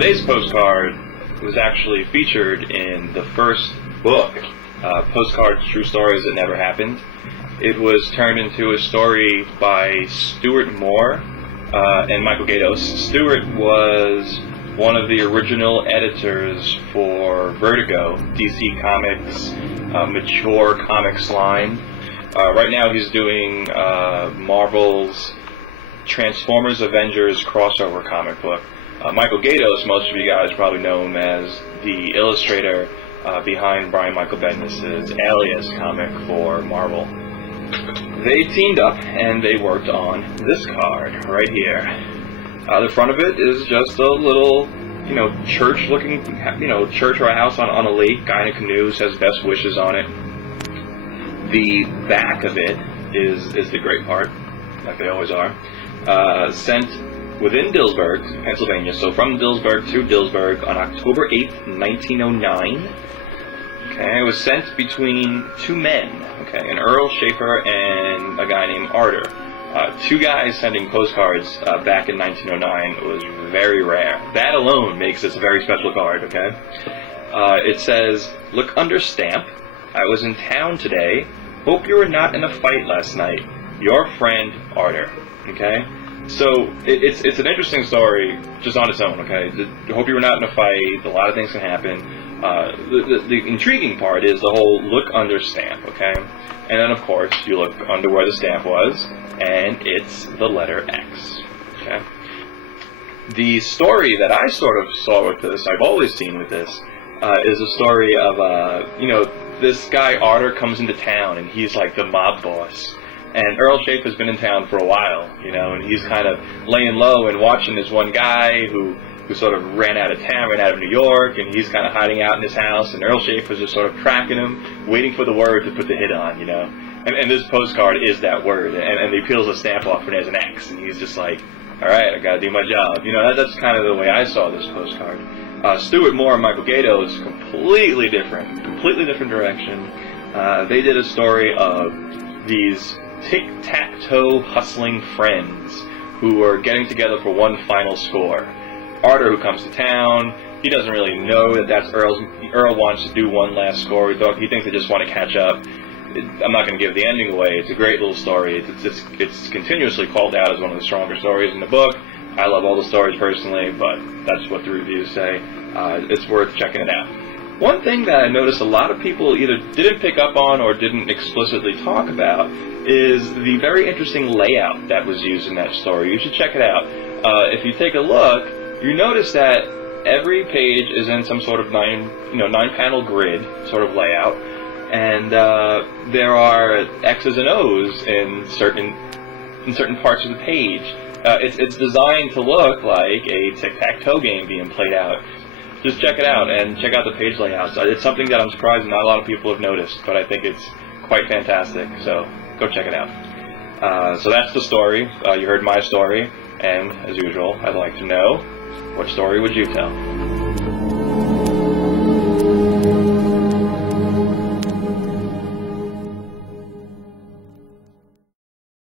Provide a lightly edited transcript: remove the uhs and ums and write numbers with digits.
Today's postcard was actually featured in the first book, Postcards, True Stories That Never Happened. It was turned into a story by Stuart Moore and Michael Gaydos. Stuart was one of the original editors for Vertigo, DC Comics' mature comics line. Right now he's doing Marvel's Transformers Avengers crossover comic book. Michael Gaydos, most of you guys probably know him as the illustrator behind Brian Michael Bendis' Alias comic for Marvel. They teamed up and they worked on this card right here. The front of it is just a little, church-looking, church or a house on a lake. Guy in a canoe says best wishes on it. The back of it is the great part, like they always are. Sent within Dillsburg, Pennsylvania. So from Dillsburg to Dillsburg on October 8th, 1909. Okay, it was sent between two men, okay, an Earl Schaefer and a guy named Arter. Two guys sending postcards back in 1909 was very rare. That alone makes this a very special card, okay? It says, "Look under stamp. I was in town today. Hope you were not in a fight last night. Your friend, Arter." Okay? So, it's an interesting story just on its own, okay? Hope you were not in a fight. A lot of things can happen. The intriguing part is the whole look under stamp, okay? And then, of course, you look under where the stamp was, and it's the letter X, okay? The story that I sort of saw with this, I've always seen with this, is a story of, this guy Arter comes into town, and he's like the mob boss. And Earl Schaefer's been in town for a while, and he's kind of laying low and watching this one guy who sort of ran out of town, ran out of New York, and he's kind of hiding out in his house, and Earl Schaefer's just sort of tracking him, waiting for the word to put the hit on, And this postcard is that word, and he peels a stamp off and there's an X, and he's just like, alright, I gotta do my job. That's kind of the way I saw this postcard. Stuart Moore and Michael Gaydos, completely different direction. They did a story of these tic-tac-toe hustling friends who are getting together for one final score. Arter, who comes to town, he doesn't really know that that's Earl wants to do one last score. He thinks they just want to catch up. I'm not going to give the ending away. It's a great little story. It's continuously called out as one of the stronger stories in the book. I love all the stories personally, but that's what the reviews say. It's worth checking it out. One thing that I noticed a lot of people either didn't pick up on or didn't explicitly talk about is the very interesting layout that was used in that story. You should check it out. If you take a look, you notice that every page is in some sort of nine-panel grid sort of layout, and there are X's and O's in certain parts of the page. It's designed to look like a tic-tac-toe game being played out. Just check it out and check out the page layouts. It's something that I'm surprised not a lot of people have noticed, but I think it's quite fantastic, so go check it out. So that's the story. You heard my story, and as usual, I'd like to know, what story would you tell?